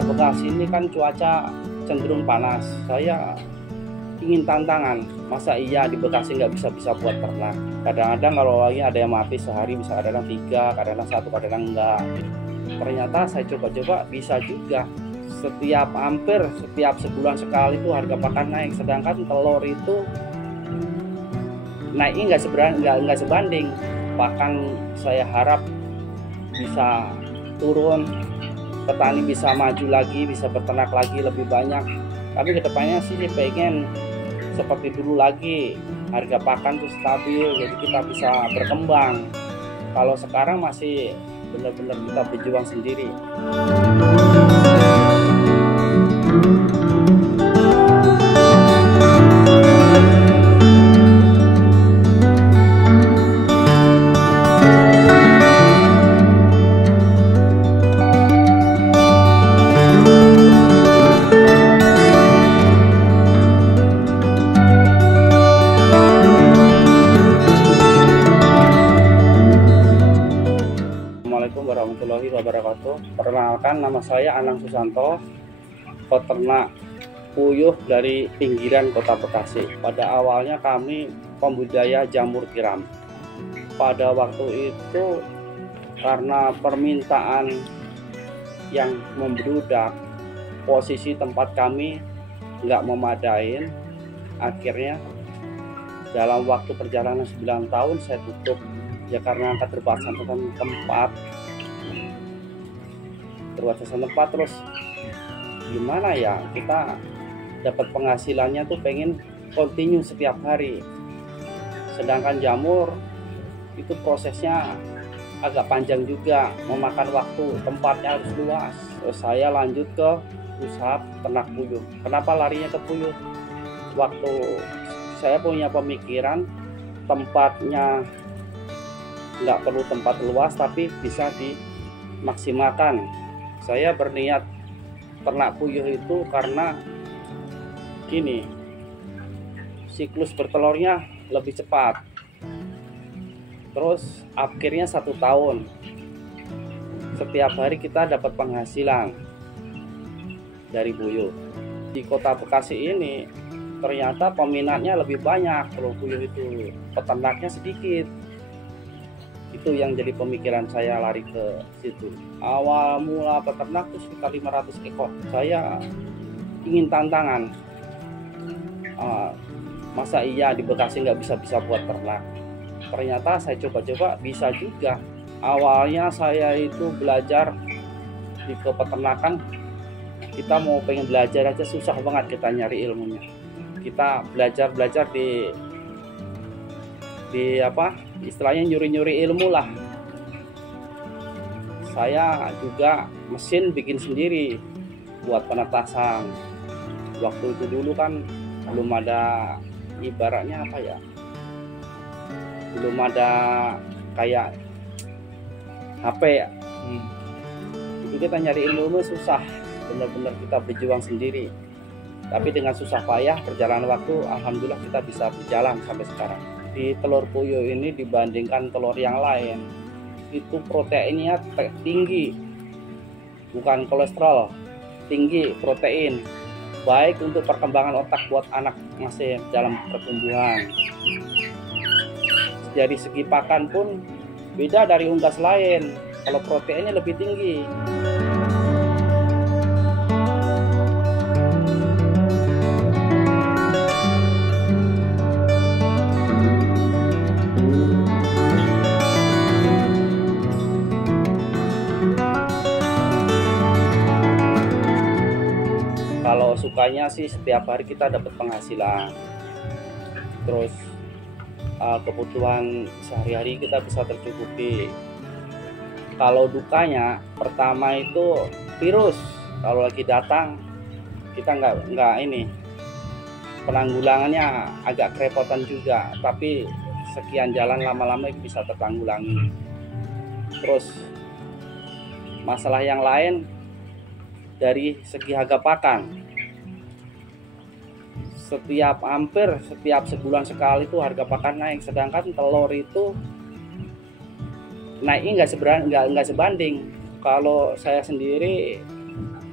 Daerah Bekasi ini kan cuaca cenderung panas. Saya ingin tantangan, masa iya di Bekasi nggak bisa buat ternak. Kadang-kadang kalau lagi ada yang mati sehari bisa kadang-kadang 3, kadang-kadang 1, kadang-kadang enggak. Ternyata saya coba-coba bisa juga. Hampir setiap sebulan sekali itu harga pakan naik, sedangkan telur itu naiknya nggak sebanding. Bahkan saya harap bisa turun, petani bisa maju lagi, bisa beternak lagi lebih banyak. Tapi kedepannya sih pengen seperti dulu lagi, harga pakan tuh stabil, jadi kita bisa berkembang. Kalau sekarang masih benar-benar kita berjuang sendiri. Assalamualaikum warahmatullahi wabarakatuh. Perkenalkan, nama saya Anang Susanto, peternak puyuh dari pinggiran Kota Bekasi. Pada awalnya kami pembudidaya jamur tiram. Pada waktu itu karena permintaan yang membludak, posisi tempat kami nggak memadain. Akhirnya dalam waktu perjalanan 9 tahun saya tutup. Ya karena keterbatasan tempat, terus gimana ya, kita dapat penghasilannya tuh pengen continue setiap hari, sedangkan jamur itu prosesnya agak panjang juga, memakan waktu, tempatnya harus luas. Terus saya lanjut ke usaha ternak puyuh. Kenapa larinya ke puyuh? Waktu saya punya pemikiran tempatnya nggak perlu tempat luas tapi bisa dimaksimalkan. Saya berniat ternak puyuh itu karena gini, siklus bertelurnya lebih cepat, terus akhirnya 1 tahun, setiap hari kita dapat penghasilan dari puyuh. Di Kota Bekasi ini ternyata peminatnya lebih banyak, kalau puyuh itu peternaknya sedikit. Itu yang jadi pemikiran saya lari ke situ. Awal mula peternak itu sekitar 500 ekor. Saya ingin tantangan, masa iya di Bekasi nggak bisa buat ternak. Ternyata saya coba-coba bisa juga. Awalnya saya itu belajar di peternakan, kita mau pengen belajar aja susah banget kita nyari ilmunya. Kita belajar di apa istilahnya nyuri-nyuri ilmu lah. Saya juga mesin bikin sendiri buat penetasan. Waktu itu dulu kan belum ada, ibaratnya apa ya, belum ada kayak HP ya. Itu kita nyari ilmu susah, benar-benar kita berjuang sendiri. Tapi dengan susah payah perjalanan waktu, alhamdulillah kita bisa berjalan sampai sekarang. Di telur puyuh ini dibandingkan telur yang lain itu proteinnya tinggi, bukan kolesterol, tinggi protein, baik untuk perkembangan otak buat anak masih dalam pertumbuhan. Dari segi pakan pun beda dari unggas lain, kalau proteinnya lebih tinggi. Kalau sukanya sih setiap hari kita dapat penghasilan, terus kebutuhan sehari-hari kita bisa tercukupi. Kalau dukanya, pertama itu virus. Kalau lagi datang kita nggak ini, penanggulangannya agak kerepotan juga, tapi sekian jalan lama-lama bisa tertanggulangi. Terus masalah yang lain dari segi harga pakan, hampir setiap sebulan sekali itu harga pakan naik, sedangkan telur itu naiknya nggak sebanding. Kalau saya sendiri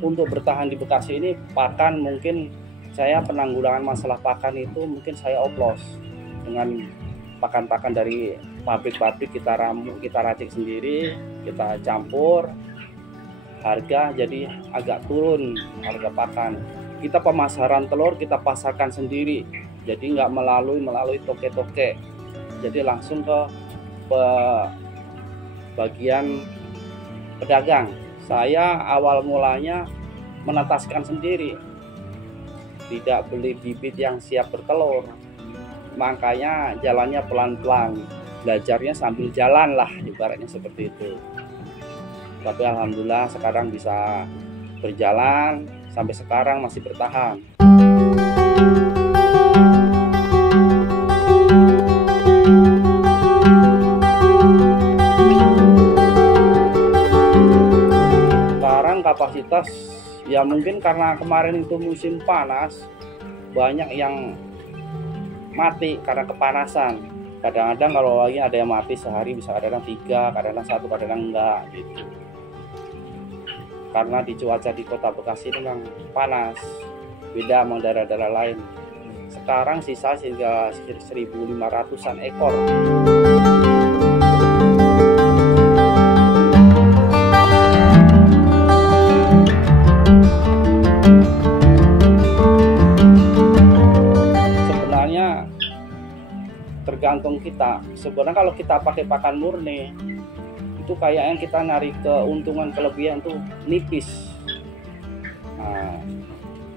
untuk bertahan di Bekasi ini pakan, mungkin saya penanggulangan masalah pakan itu mungkin saya oplos dengan pakan-pakan dari pabrik-pabrik, kita ramu, kita racik sendiri, kita campur, harga jadi agak turun harga pakan. Kita pemasaran telur kita pasarkan sendiri, jadi nggak melalui toke-toke, jadi langsung ke bagian pedagang. Saya awal mulanya menetaskan sendiri, tidak beli bibit yang siap bertelur, makanya jalannya pelan-pelan, belajarnya sambil jalan lah, ibaratnya seperti itu. Tapi alhamdulillah sekarang bisa berjalan, sampai sekarang masih bertahan. Sekarang kapasitas ya mungkin karena kemarin itu musim panas, banyak yang mati karena kepanasan. Kadang-kadang kalau lagi ada yang mati sehari bisa kadang-kadang 3, kadang-kadang 1, kadang-kadang enggak gitu. Karena di cuaca di kota Bekasi itu memang panas, beda sama daerah-daerah lain. Sekarang sisa hingga 1.500-an ekor. Sebenarnya tergantung kita. Sebenarnya kalau kita pakai pakan murni, itu kayaknya kita narik keuntungan kelebihan tuh nipis. Nah,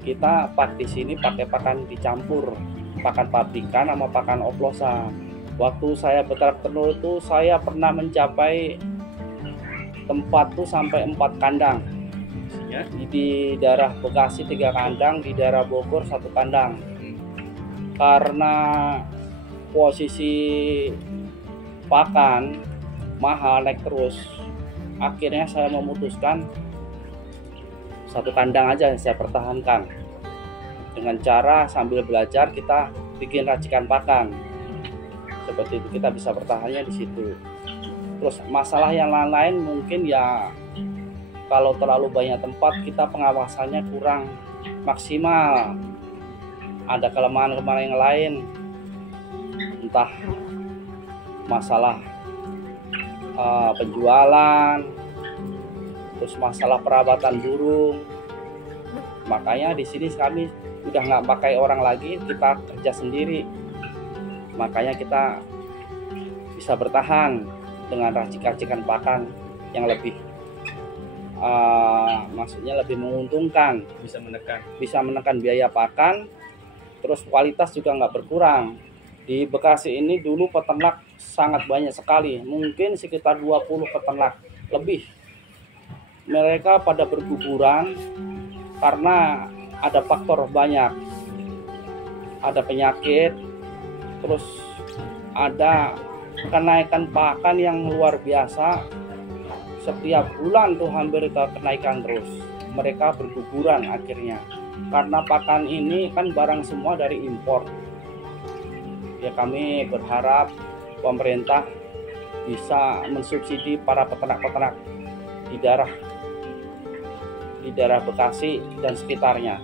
kita di sini pakai pakan dicampur, pakan pabrikan sama pakan oplosan. Waktu saya beternak telur itu saya pernah mencapai tempat tuh sampai 4 kandang. Ya, di daerah Bekasi 3 kandang, di daerah Bogor 1 kandang. Karena posisi pakan mahal, naik terus, akhirnya saya memutuskan 1 kandang aja yang saya pertahankan, dengan cara sambil belajar kita bikin racikan pakan, seperti itu kita bisa bertahannya di situ. Terus masalah yang lain-lain mungkin ya kalau terlalu banyak tempat kita pengawasannya kurang maksimal, ada kelemahan-kelemahan yang lain, entah masalah penjualan, terus masalah perawatan burung. Makanya di sini kami udah nggak pakai orang lagi, kita kerja sendiri. Makanya kita bisa bertahan dengan racik-racikan pakan yang lebih maksudnya lebih menguntungkan, bisa menekan biaya pakan, terus kualitas juga nggak berkurang. Di Bekasi ini dulu peternak sangat banyak sekali, mungkin sekitar 20 peternak lebih. Mereka pada berguguran karena ada faktor banyak, ada penyakit, terus ada kenaikan pakan yang luar biasa. Setiap bulan tuh hampir kenaikan terus, mereka berguguran akhirnya. Karena pakan ini kan barang semua dari impor. Ya kami berharap pemerintah bisa mensubsidi para peternak-peternak di daerah Bekasi dan sekitarnya.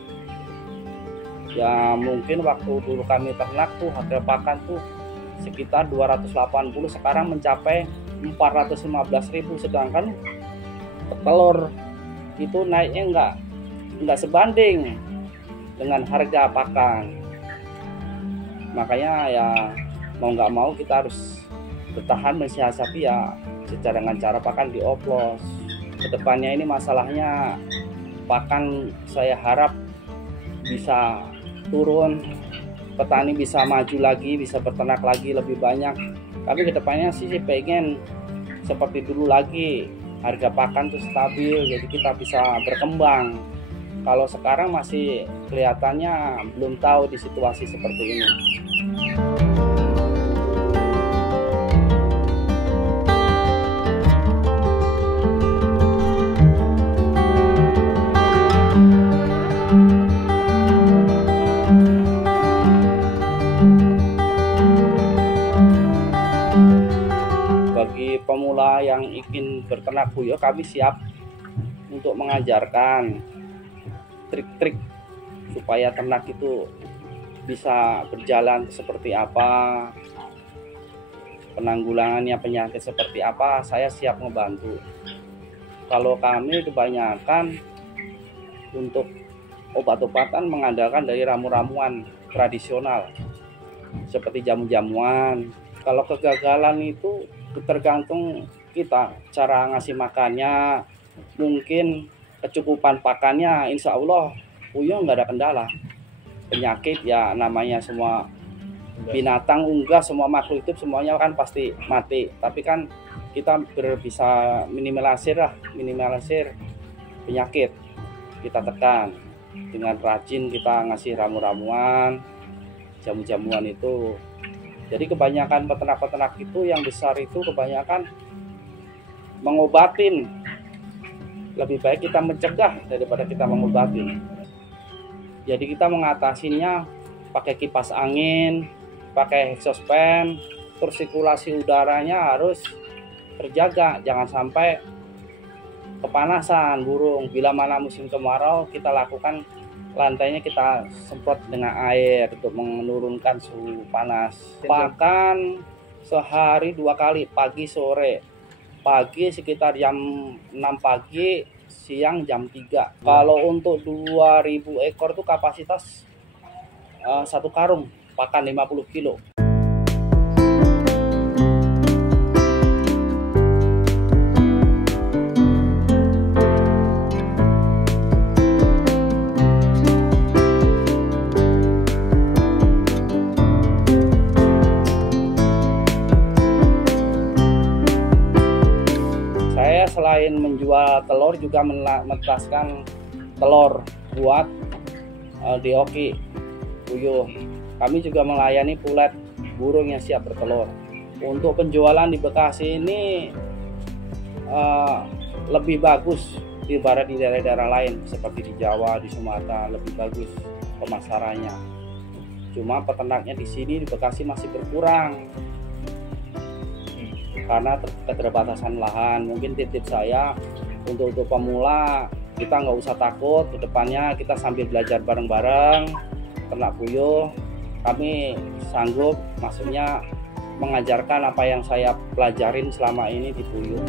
Ya mungkin waktu dulu kami ternak tuh harga pakan tuh sekitar 280, sekarang mencapai 415.000, sedangkan telur itu naiknya enggak sebanding dengan harga pakan. Makanya ya mau nggak mau kita harus bertahan mensiasati ya dengan cara pakan dioplos. Kedepannya ini masalahnya pakan saya harap bisa turun, petani bisa maju lagi, bisa berternak lagi lebih banyak. Tapi kedepannya sih pengen seperti dulu lagi, harga pakan tuh stabil, jadi kita bisa berkembang. Kalau sekarang masih kelihatannya belum tahu di situasi seperti ini. Bagi pemula yang ingin berternak puyuh, kami siap untuk mengajarkan. trik-trik supaya ternak itu bisa berjalan seperti apa, penanggulangannya penyakit seperti apa, saya siap membantu. Kalau kami kebanyakan untuk obat-obatan mengandalkan dari ramu-ramuan tradisional seperti jamu-jamuan. Kalau kegagalan itu tergantung kita, cara ngasih makannya, mungkin kecukupan pakannya. Insya Allah puyuh nggak ada kendala. Penyakit ya namanya semua binatang, unggas, semua makhluk hidup semuanya kan pasti mati. Tapi kan kita bisa minimalisir penyakit, kita tekan dengan rajin kita ngasih ramu-ramuan, jamu-jamuan itu. Jadi kebanyakan peternak-peternak itu yang besar itu kebanyakan mengobatin. Lebih baik kita mencegah daripada kita mengobatin. Jadi kita mengatasinya pakai kipas angin, pakai exhaust fan, terus sirkulasi udaranya harus terjaga, jangan sampai kepanasan burung. Bila mana musim kemarau, kita lakukan lantainya kita semprot dengan air untuk menurunkan suhu panas. Pakan sehari 2 kali, pagi sore. Pagi sekitar jam 6 pagi, siang jam 3. Kalau untuk 2000 ekor itu kapasitas 1 karung pakan 50 kilo. Selain menjual telur juga menetaskan telur buat dioki puyuh. Kami juga melayani pulet burung yang siap bertelur. Untuk penjualan di Bekasi ini lebih bagus dibanding di daerah-daerah lain seperti di Jawa, di Sumatera, lebih bagus pemasarannya. Cuma peternaknya di sini di Bekasi masih berkurang karena keterbatasan lahan. Mungkin titip saya untuk pemula, kita nggak usah takut, ke depannya kita sambil belajar bareng-bareng ternak puyuh. Kami sanggup, maksudnya mengajarkan apa yang saya pelajarin selama ini di puyuh.